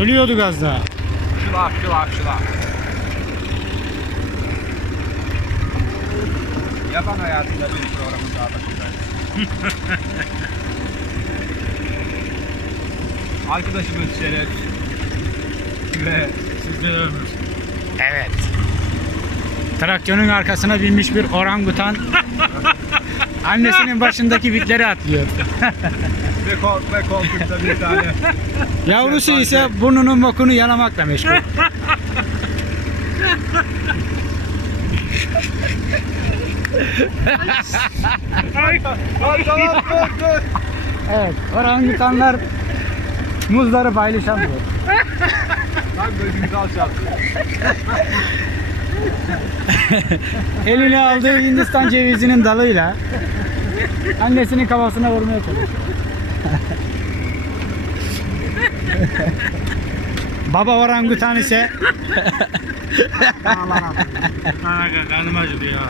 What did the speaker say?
Ölüyordu gazda. Şılak şılak şılak. Yaban hayatında bir programın daha başındayız. Arkadaşımız Şeref ve sizden Ömür. Evet. Traktörün arkasına binmiş bir orangutan annesinin başındaki bitleri atlıyor. Ve, kol, ve koltukta bir tane Yavrusu ise burnunun bokunu yalamakla meşgul. Ay, ay, tamam, dur, dur. Evet, orangutanlar muzları paylaşamıyor. Lan gözümüzü alçalttı. Eline aldığı Hindistan cevizinin dalıyla annesinin kafasına vurmaya çalışıyor. Baba orangutan ise Karnım acıdı ya.